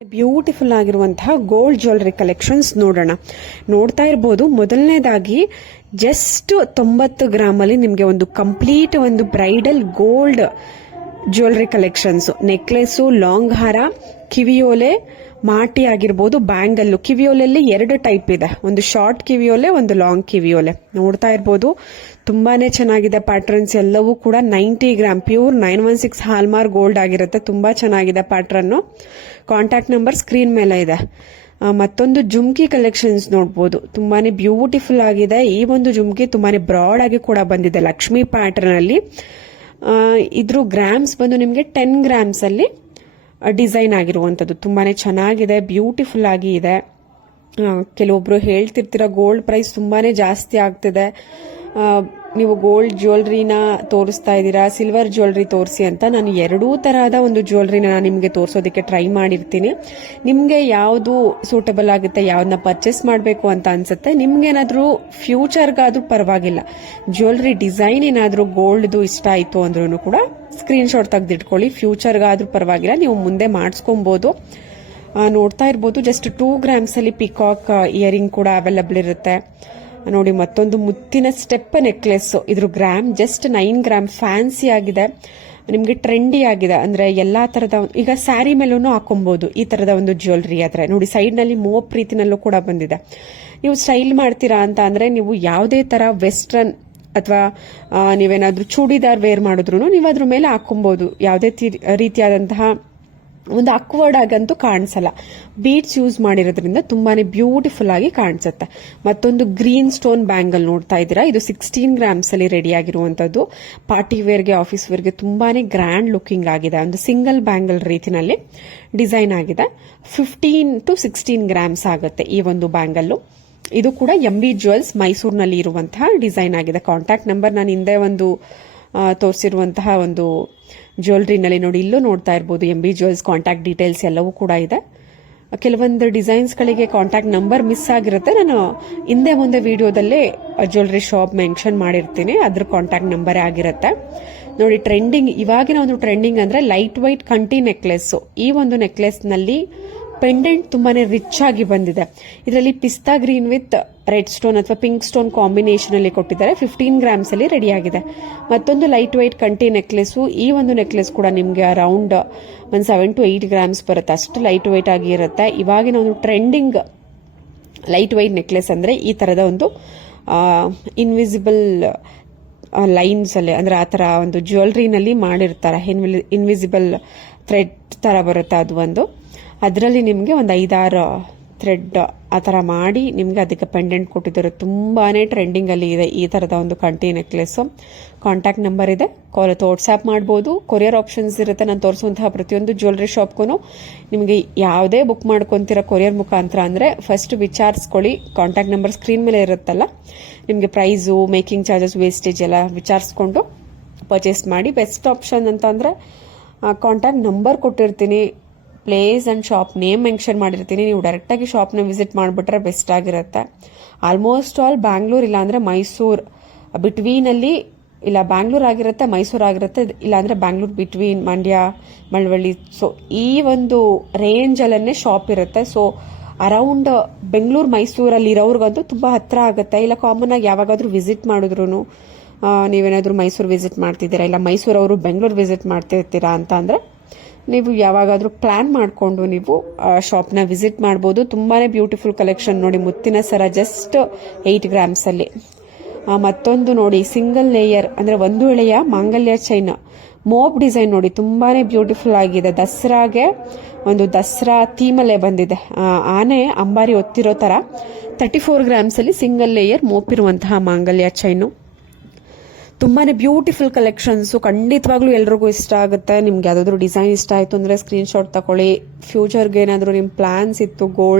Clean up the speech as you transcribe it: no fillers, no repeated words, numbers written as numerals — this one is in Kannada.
ಬ್ಯೂಟಿಫುಲ್ ಆಗಿರುವಂತಹ ಗೋಲ್ಡ್ ಜ್ಯುವೆಲರಿ ಕಲೆಕ್ಷನ್ಸ್ ನೋಡ್ತಾ ಇರಬಹುದು. ಮೊದಲನೇದಾಗಿ ಜಸ್ಟ್ 90 ಗ್ರಾಮಲ್ಲಿ ನಿಮಗೆ ಒಂದು ಕಂಪ್ಲೀಟ್ ಒಂದು bridal gold jewellery collections, necklace, long ಹಾರ, ಕಿವಿಯೋಲೆ, ಮಾಟಿ ಆಗಿರ್ಬೋದು, ಬ್ಯಾಂಗಲ್. ಕಿವಿಯೋಲೆಯಲ್ಲಿ 2 ಟೈಪ್ ಇದೆ, ಒಂದು ಶಾರ್ಟ್ ಕಿವಿಯೋಲೆ, ಒಂದು ಲಾಂಗ್ ಕಿವಿಯೋಲೆ. ನೋಡ್ತಾ ಇರ್ಬೋದು, ತುಂಬಾನೇ ಚೆನ್ನಾಗಿದೆ. ಪ್ಯಾಟರ್ನ್ಸ್ ಎಲ್ಲವೂ ಕೂಡ 90 ಗ್ರಾಮ್ ಪ್ಯೂರ್ 916 ಹಾಲ್ಮಾರ್ಕ್ ಗೋಲ್ಡ್ ಆಗಿರುತ್ತೆ. ತುಂಬಾ ಚೆನ್ನಾಗಿದೆ ಪ್ಯಾಟರ್ನ್. ಕಾಂಟ್ಯಾಕ್ಟ್ ನಂಬರ್ ಸ್ಕ್ರೀನ್ ಮೇಲೆ ಇದೆ. ಮತ್ತೊಂದು ಜುಮ್ಕಿ ಕಲೆಕ್ಷನ್ಸ್ ನೋಡ್ಬೋದು, ತುಂಬಾನೇ ಬ್ಯೂಟಿಫುಲ್ ಆಗಿದೆ. ಈ ಒಂದು ಜುಮ್ಕಿ ತುಂಬಾನೇ ಬ್ರಾಡ್ ಆಗಿ ಕೂಡ ಬಂದಿದೆ, ಲಕ್ಷ್ಮಿ ಪ್ಯಾಟರ್ನ್ ಅಲ್ಲಿ. ಇದ್ರ ಗ್ರಾಮ್ಸ್ ಬಂದು ನಿಮಗೆ 10 ಗ್ರಾಮ್ಸ್ ಅಲ್ಲಿ ಡಿಸೈನ್ ಆಗಿರುವಂಥದ್ದು. ತುಂಬಾನೇ ಚೆನ್ನಾಗಿದೆ, ಬ್ಯೂಟಿಫುಲ್ ಆಗಿ ಇದೆ. ಕೆಲವೊಬ್ರು ಹೇಳ್ತಿರ್ತೀರ ಗೋಲ್ಡ್ ಪ್ರೈಸ್ ತುಂಬಾನೇ ಜಾಸ್ತಿ ಆಗ್ತಿದೆ, ನೀವು ಗೋಲ್ಡ್ ಜ್ಯುವೆಲ್ರಿನ ತೋರಿಸ್ತಾ ಇದ್ದೀರಾ, ಸಿಲ್ವರ್ ಜ್ಯುವೆಲ್ರಿ ತೋರಿಸಿ ಅಂತ. ನಾನು 2 ತರಹದ ಒಂದು ಜ್ಯುವೆಲ್ರಿನ ನಾನು ನಿಮಗೆ ತೋರಿಸೋದಕ್ಕೆ ಟ್ರೈ ಮಾಡಿರ್ತೀನಿ. ನಿಮಗೆ ಯಾವುದು ಸೂಟಬಲ್ ಆಗುತ್ತೆ, ಯಾವ್ದನ್ನ ಪರ್ಚೇಸ್ ಮಾಡಬೇಕು ಅಂತ ಅನ್ಸುತ್ತೆ, ನಿಮ್ಗೇನಾದ್ರೂ ಫ್ಯೂಚರ್ಗಾದ್ರೂ ಪರವಾಗಿಲ್ಲ, ಜ್ಯುವೆಲ್ರಿ ಡಿಸೈನ್ ಏನಾದ್ರೂ ಗೋಲ್ಡ್ದು ಇಷ್ಟ ಆಯ್ತು ಅಂದ್ರೂ ಕೂಡ ಸ್ಕ್ರೀನ್ ಶಾಟ್ ತೆಗೆದಿಟ್ಕೊಳ್ಳಿ. ಫ್ಯೂಚರ್ಗಾದ್ರೂ ಪರವಾಗಿಲ್ಲ, ನೀವು ಮುಂದೆ ಮಾಡಿಸ್ಕೊಬಹುದು. ನೋಡ್ತಾ ಇರ್ಬೋದು, ಜಸ್ಟ್ 2 ಗ್ರಾಮ್ಸ್ ಅಲ್ಲಿ ಪಿಕಾಕ್ ಇಯರಿಂಗ್ ಕೂಡ ಅವೈಲಬಲ್ ಇರುತ್ತೆ ನೋಡಿ. ಮತ್ತೊಂದು ಮುತ್ತಿನ ಸ್ಟೆಪ್ ನೆಕ್ಲೆಸ್, ಇದ್ರ ಗ್ರಾಮ್ ಜಸ್ಟ್ 9 ಗ್ರಾಮ್. ಫ್ಯಾನ್ಸಿ ಆಗಿದೆ, ನಿಮ್ಗೆ ಟ್ರೆಂಡಿ ಆಗಿದೆ. ಅಂದ್ರೆ ಎಲ್ಲಾ ತರದ, ಈಗ ಸ್ಯಾರಿ ಮೇಲೂ ಹಾಕೊಬಹುದು ಈ ತರದ ಒಂದು ಜ್ಯುವೆಲ್ರಿ. ಆದ್ರೆ ನೋಡಿ, ಸೈಡ್ ನಲ್ಲಿ ಮೋಪ್ ರೀತಿನಲ್ಲೂ ಕೂಡ ಬಂದಿದೆ. ನೀವು ಸ್ಟೈಲ್ ಮಾಡ್ತೀರಾ ಅಂತ ಅಂದ್ರೆ ನೀವು ಯಾವುದೇ ತರ ವೆಸ್ಟರ್ನ್ ಅಥವಾ ನೀವೇನಾದ್ರೂ ಚೂಡಿದಾರ್ ವೇರ್ ಮಾಡಿದ್ರು ನೀವು ಅದ್ರ ಮೇಲೆ ಹಾಕೊಬಹುದು. ಯಾವುದೇ ರೀತಿಯಾದಂತಹ ಒಂದು ಅಕ್ವರ್ಡ್ ಆಗಂತೂ ಕಾಣಿಸಲ್ಲ. ಬೀಡ್ಸ್ ಯೂಸ್ ಮಾಡಿರೋದ್ರಿಂದ ತುಂಬಾನೇ ಬ್ಯೂಟಿಫುಲ್ ಆಗಿ ಕಾಣಿಸುತ್ತೆ. ಮತ್ತೊಂದು ಗ್ರೀನ್ ಸ್ಟೋನ್ ಬ್ಯಾಂಗಲ್ ನೋಡ್ತಾ ಇದ್ದೀರಾ, ಇದು 16 ಗ್ರಾಮ್ಸ್ ಅಲ್ಲಿ ರೆಡಿ ಆಗಿರುವಂತದ್ದು. ಪಾರ್ಟಿ ವೇರ್ಗೆ, ಆಫೀಸ್ ವೇರ್ಗೆ ತುಂಬಾನೇ ಗ್ರ್ಯಾಂಡ್ ಲುಕಿಂಗ್ ಆಗಿದೆ. ಒಂದು ಸಿಂಗಲ್ ಬ್ಯಾಂಗಲ್ ರೀತಿನಲ್ಲಿ ಡಿಸೈನ್ ಆಗಿದೆ. 15 to 16 ಗ್ರಾಮ್ಸ್ ಆಗುತ್ತೆ ಈ ಒಂದು ಬ್ಯಾಂಗಲ್. ಇದು ಕೂಡ MB ಜ್ಯುವೆಲ್ಸ್ ಮೈಸೂರಿನಲ್ಲಿ ಇರುವಂತಹ ಡಿಸೈನ್ ಆಗಿದೆ. ಕಾಂಟ್ಯಾಕ್ಟ್ ನಂಬರ್ ನಾನು ಹಿಂದೆ ಒಂದು ತೋರಿಸಿರುವಂತಹ ಒಂದು ಜ್ಯುವೆಲ್ರಿನಲ್ಲಿ ನೋಡಿ, ಇಲ್ಲೂ ನೋಡ್ತಾ ಇರ್ಬೋದು MB ಜ್ಯುವೆಲ್ಸ್ ಕಾಂಟ್ಯಾಕ್ಟ್ ಡೀಟೇಲ್ಸ್ ಎಲ್ಲವೂ ಕೂಡ ಇದೆ. ಕೆಲವೊಂದು ಡಿಸೈನ್ಸ್ ಗಳಿಗೆ ಕಾಂಟ್ಯಾಕ್ಟ್ ನಂಬರ್ ಮಿಸ್ ಆಗಿರುತ್ತೆ, ನಾನು ಹಿಂದೆ ಮುಂದೆ ವಿಡಿಯೋದಲ್ಲೇ ಜ್ಯುವೆಲ್ರಿ ಶಾಪ್ ಮೆನ್ಷನ್ ಮಾಡಿರ್ತೀನಿ, ಅದ್ರ ಕಾಂಟ್ಯಾಕ್ಟ್ ನಂಬರ್ ಆಗಿರುತ್ತೆ ನೋಡಿ. ಟ್ರೆಂಡಿಂಗ್, ಇವಾಗಿನ ಒಂದು ಟ್ರೆಂಡಿಂಗ್ ಅಂದ್ರೆ ಲೈಟ್ ವೈಟ್ ಕಂಟಿ ನೆಕ್ಲೆಸ್. ಈ ಒಂದು ನೆಕ್ಲೆಸ್ ನಲ್ಲಿ ಪೆಂಡೆಂಟ್ ತುಂಬಾನೇ ರಿಚ್ ಆಗಿ ಬಂದಿದೆ. ಇದರಲ್ಲಿ ಪಿಸ್ತಾ ಗ್ರೀನ್ ವಿತ್ ರೆಡ್ ಸ್ಟೋನ್ ಅಥವಾ ಪಿಂಕ್ ಸ್ಟೋನ್ ಕಾಂಬಿನೇಷನ್ ಅಲ್ಲಿ ಕೊಟ್ಟಿದ್ದಾರೆ. 15 ಗ್ರಾಮ್ಸ್ ಅಲ್ಲಿ ರೆಡಿ ಆಗಿದೆ. ಮತ್ತೊಂದು ಲೈಟ್ ವೈಟ್ ಕಂಟಿ ನೆಕ್ಲೆಸ್. ಈ ಒಂದು ನೆಕ್ಲೆಸ್ ಕೂಡ ನಿಮ್ಗೆ ಅರೌಂಡ್ 7 to 8 ಗ್ರಾಮ್ಸ್ ಬರುತ್ತೆ, ಅಷ್ಟು ಲೈಟ್ ವೈಟ್ ಆಗಿ ಇರುತ್ತೆ. ಇವಾಗಿನ ಒಂದು ಟ್ರೆಂಡಿಂಗ್ ಲೈಟ್ ವೈಟ್ ನೆಕ್ಲೆಸ್ ಅಂದ್ರೆ ಈ ತರದ ಒಂದು ಇನ್ವಿಸಿಬಲ್ ಲೈನ್ಸ್ ಅಲ್ಲಿ, ಅಂದ್ರೆ ಆ ತರ ಒಂದು ಜ್ಯುವೆಲ್ರಿನಲ್ಲಿ ಮಾಡಿರ್ತಾರೆ, ಇನ್ವಿಸಿಬಲ್ ಥ್ರೆಡ್ ತರ ಬರುತ್ತೆ ಅದು ಒಂದು. ಅದರಲ್ಲಿ ನಿಮಗೆ ಒಂದು 5-6 ಥ್ರೆಡ್ ಆ ಥರ ಮಾಡಿ ನಿಮಗೆ ಅದಕ್ಕೆ ಪೆಂಡೆಂಟ್ ಕೊಟ್ಟಿದ್ದಾರೆ. ತುಂಬಾನೇ ಟ್ರೆಂಡಿಂಗ್ ಅಲ್ಲಿ ಇದೆ ಈ ತರದ ಒಂದು ಕಂಟಿ ನೆಕ್ಲೆಸ್. ಕಾಂಟ್ಯಾಕ್ಟ್ ನಂಬರ್ ಇದೆ, ಕಾಲ್ ಅಥವಾ ವಾಟ್ಸ್ಆ್ಯಪ್ ಮಾಡ್ಬೋದು. ಕೊರಿಯರ್ ಆಪ್ಷನ್ಸ್ ಇರುತ್ತೆ. ನಾನು ತೋರಿಸುವಂತಹ ಪ್ರತಿಯೊಂದು ಜ್ಯುವೆಲ್ರಿ ಶಾಪ್ಗೂ ನಿಮಗೆ ಯಾವುದೇ ಬುಕ್ ಮಾಡ್ಕೊತೀರಾ ಕೊರಿಯರ್ ಮುಖಾಂತರ ಅಂದ್ರೆ ಫಸ್ಟ್ ವಿಚಾರಿಸ್ಕೊಳ್ಳಿ. ಕಾಂಟ್ಯಾಕ್ಟ್ ನಂಬರ್ ಸ್ಕ್ರೀನ್ ಮೇಲೆ ಇರುತ್ತಲ್ಲ, ನಿಮಗೆ ಪ್ರೈಸು, ಮೇಕಿಂಗ್ ಚಾರ್ಜಸ್, ವೇಸ್ಟೇಜ್ ಎಲ್ಲ ವಿಚಾರಿಸ್ಕೊಂಡು ಪರ್ಚೇಸ್ ಮಾಡಿ. ಬೆಸ್ಟ್ ಆಪ್ಷನ್ ಅಂತ ಅಂದ್ರೆ ಕಾಂಟ್ಯಾಕ್ಟ್ ನಂಬರ್ ಕೊಟ್ಟಿರ್ತೀನಿ, place and shop name mention ಮಾಡಿರ್ತೀನಿ. ನೀವು ಡೈರೆಕ್ಟ್ ಆಗಿ ಶಾಪ್ನ ವಿಸಿಟ್ ಮಾಡಿಬಿಟ್ರೆ ಬೆಸ್ಟ್ ಆಗಿರುತ್ತೆ. ಆಲ್ಮೋಸ್ಟ್ ಆಲ್ ಬ್ಯಾಂಗ್ಳೂರ್ ಇಲ್ಲ ಅಂದ್ರೆ ಮೈಸೂರ್ ಬಿಟ್ವೀನ್ ಅಲ್ಲಿ, ಇಲ್ಲ ಬ್ಯಾಂಗ್ಳೂರ್ ಆಗಿರುತ್ತೆ, ಮೈಸೂರು ಆಗಿರುತ್ತೆ, ಇಲ್ಲಾಂದ್ರೆ ಬ್ಯಾಂಗ್ಳೂರ್ ಬಿಟ್ವೀನ್ ಮಂಡ್ಯ, ಮಳವಳ್ಳಿ. ಸೊ ಈ ಒಂದು ರೇಂಜ್ ಅಲ್ಲೇ ಶಾಪ್ ಇರುತ್ತೆ. ಸೊ ಅರೌಂಡ್ ಬೆಂಗಳೂರು ಮೈಸೂರಲ್ಲಿ ಇರೋರ್ಗಂತೂ ತುಂಬಾ ಹತ್ರ ಆಗುತ್ತೆ. ಇಲ್ಲ ಕಾಮನ್ ಆಗಿ ಯಾವಾಗಾದ್ರೂ ವಿಸಿಟ್ ಮಾಡಿದ್ರು, ನೀವೇನಾದ್ರೂ ಮೈಸೂರು ವಿಸಿಟ್ ಮಾಡ್ತಿದ್ದೀರಾ, ಇಲ್ಲ ಮೈಸೂರವರು ಬೆಂಗಳೂರು ವಿಸಿಟ್ ಮಾಡ್ತಿರ್ತೀರಾ ಅಂತ ಅಂದ್ರೆ ನೀವು ಯಾವಾಗಾದ್ರೂ ಪ್ಲಾನ್ ಮಾಡಿಕೊಂಡು ನೀವು ಶಾಪ್ನ ವಿಸಿಟ್ ಮಾಡ್ಬೋದು. ತುಂಬಾನೇ ಬ್ಯೂಟಿಫುಲ್ ಕಲೆಕ್ಷನ್ ನೋಡಿ. ಮುತ್ತಿನ ಸರ ಜಸ್ಟ್ 8 ಗ್ರಾಮ್ಸ್ ಅಲ್ಲಿ. ಮತ್ತೊಂದು ನೋಡಿ, ಸಿಂಗಲ್ ಲೇಯರ್ ಅಂದ್ರೆ ಒಂದು ಎಳೆಯ ಮಾಂಗಲ್ಯ ಚೈನ್ ಮೋಪ್ ಡಿಸೈನ್ ನೋಡಿ, ತುಂಬಾನೇ ಬ್ಯೂಟಿಫುಲ್ ಆಗಿದೆ. ದಸರಾಗೆ ಒಂದು ದಸರಾ ಥೀಮಲ್ಲೇ ಬಂದಿದೆ, ಆನೆ ಅಂಬಾರಿ ಒತ್ತಿರೋ ತರ. 34 ಗ್ರಾಮ್ಸ್ ಅಲ್ಲಿ ಸಿಂಗಲ್ ಲೇಯರ್ ಮೋಪ್ ಇರುವಂತಹ ಮಾಂಗಲ್ಯ ಚೈನು. ತುಂಬಾನೇ ಬ್ಯೂಟಿಫುಲ್ ಕಲೆಕ್ಷನ್ಸ್. ಖಂಡಿತವಾಗ್ಲೂ ಎಲ್ರಿಗೂ ಇಷ್ಟ ಆಗುತ್ತೆ. ನಿಮ್ಗೆ ಯಾವ್ದಾದ್ರು ಡಿಸೈನ್ ಇಷ್ಟ ಆಯ್ತು ಅಂದ್ರೆ ಸ್ಕ್ರೀನ್ ಶಾಟ್ ತಗೊಳ್ಳಿ. ಫ್ಯೂಚರ್ಗೆ ಏನಾದ್ರು ನಿಮ್ ಪ್ಲಾನ್ಸ್ ಇತ್ತು ಗೋಲ್ಡ್